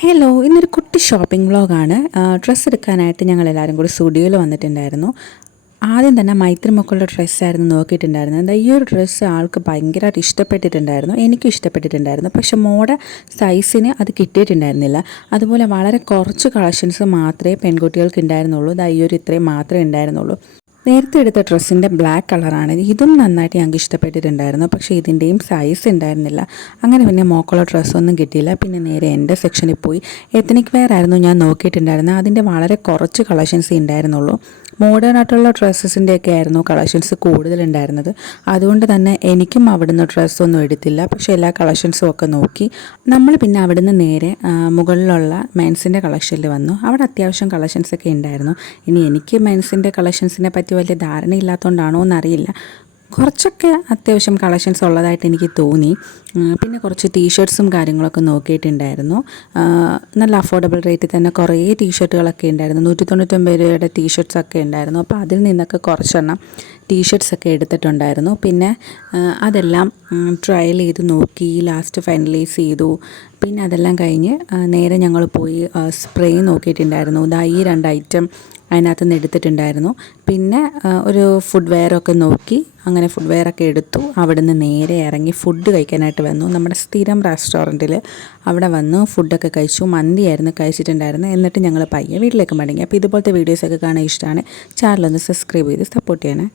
Hello, ഇന്നൊരു കുട്ടി shopping വ്ളോഗാണ്. ഡ്രസ്സ് എടുക്കാനായിട്ട് ഞങ്ങളെല്ലാവരും കൂടി സ്റ്റുഡിയോയിൽ വന്നിട്ടുണ്ടായിരുന്നു. ആദ്യം തന്നെ മൈത്രി മക്കളുടെ ഡ്രസ്സായിരുന്നു നോക്കിയിട്ടുണ്ടായിരുന്നത്. എന്താ ഈ ഒരു ഡ്രസ്സ് ആൾക്ക് ഭയങ്കരമായിട്ട് ഇഷ്ടപ്പെട്ടിട്ടുണ്ടായിരുന്നു, എനിക്കും ഇഷ്ടപ്പെട്ടിട്ടുണ്ടായിരുന്നു. പക്ഷെ മോടെ സൈസിന് അത് കിട്ടിയിട്ടുണ്ടായിരുന്നില്ല. അതുപോലെ വളരെ കുറച്ച് കളക്ഷൻസ് മാത്രമേ പെൺകുട്ടികൾക്ക് ഉണ്ടായിരുന്നുള്ളൂ. ഈ ഒരു ഇത്രയും മാത്രമേ ഉണ്ടായിരുന്നുള്ളൂ. നേരത്തെ എടുത്ത ഡ്രസ്സിൻ്റെ ബ്ലാക്ക് കളറാണ്. ഇതും നന്നായിട്ട് ഞങ്ങൾക്ക് ഇഷ്ടപ്പെട്ടിട്ടുണ്ടായിരുന്നു. പക്ഷേ ഇതിൻ്റെയും സൈസ് ഉണ്ടായിരുന്നില്ല. അങ്ങനെ പിന്നെ മോക്കുള്ള ഡ്രസ്സൊന്നും കിട്ടിയില്ല. പിന്നെ നേരെ എൻ്റെ സെക്ഷനിൽ പോയി എത്നിക് വെയർ ആയിരുന്നു ഞാൻ നോക്കിയിട്ടുണ്ടായിരുന്നത്. അതിൻ്റെ വളരെ കുറച്ച് കളക്ഷൻസേ ഉണ്ടായിരുന്നുള്ളൂ. മോഡേൺ ആയിട്ടുള്ള ഡ്രസ്സസിൻ്റെയൊക്കെ ആയിരുന്നു കളക്ഷൻസ് കൂടുതലുണ്ടായിരുന്നത്. അതുകൊണ്ട് തന്നെ എനിക്കും അവിടുന്ന് ഡ്രസ്സൊന്നും എടുത്തില്ല. പക്ഷേ എല്ലാ കളക്ഷൻസും ഒക്കെ നോക്കി. നമ്മൾ പിന്നെ അവിടുന്ന് നേരെ മുകളിലുള്ള മെൻസിൻ്റെ കളക്ഷനിൽ വന്നു. അവിടെ അത്യാവശ്യം കളക്ഷൻസൊക്കെ ഉണ്ടായിരുന്നു. ഇനി എനിക്ക് മെൻസിൻ്റെ കളക്ഷൻസിനെ പറ്റി വലിയ ധാരണയില്ലാത്തതുകൊണ്ടാണോ എന്നറിയില്ല, കുറച്ചൊക്കെ അത്യാവശ്യം കളക്ഷൻസ് ഉള്ളതായിട്ട് എനിക്ക് തോന്നി. പിന്നെ കുറച്ച് ടീഷർട്ട്സും കാര്യങ്ങളൊക്കെ നോക്കിയിട്ടുണ്ടായിരുന്നു. നല്ല അഫോർഡബിൾ റേറ്റിൽ തന്നെ കുറേ ടീഷർട്ടുകളൊക്കെ ഉണ്ടായിരുന്നു. 199 രൂപയുടെ ടീഷർട്ട്സൊക്കെ ഉണ്ടായിരുന്നു. അപ്പോൾ അതിൽ നിന്നൊക്കെ കുറച്ചെണ്ണം ടീഷർട്ട്സൊക്കെ എടുത്തിട്ടുണ്ടായിരുന്നു. പിന്നെ അതെല്ലാം ട്രയൽ ചെയ്ത് നോക്കി, ലാസ്റ്റ് ഫൈനലൈസ് ചെയ്തു. പിന്നെ അതെല്ലാം കഴിഞ്ഞ് നേരെ ഞങ്ങൾ പോയി സ്പ്രേ നോക്കിയിട്ടുണ്ടായിരുന്നു. ഈ 2 ഐറ്റം അതിനകത്ത് നിന്ന് എടുത്തിട്ടുണ്ടായിരുന്നു. പിന്നെ ഒരു ഫുഡ് വെയറൊക്കെ നോക്കി, അങ്ങനെ ഫുഡ് വെയറൊക്കെ എടുത്തു. അവിടെ നിന്ന് നേരെ ഇറങ്ങി ഫുഡ് കഴിക്കാനായിട്ട് വന്നു. നമ്മുടെ സ്ഥിരം റെസ്റ്റോറൻറ്റിൽ അവിടെ വന്നു ഫുഡൊക്കെ കഴിച്ചു. മന്തിയായിരുന്നു കഴിച്ചിട്ടുണ്ടായിരുന്നു. എന്നിട്ട് ഞങ്ങൾ പയ്യെ വീട്ടിലേക്ക് മടങ്ങി. അപ്പോൾ ഇതുപോലത്തെ വീഡിയോസൊക്കെ കാണാൻ ഇഷ്ടമാണ്. ചാനലൊന്ന് സബ്സ്ക്രൈബ് ചെയ്ത് സപ്പോർട്ട് ചെയ്യണേ.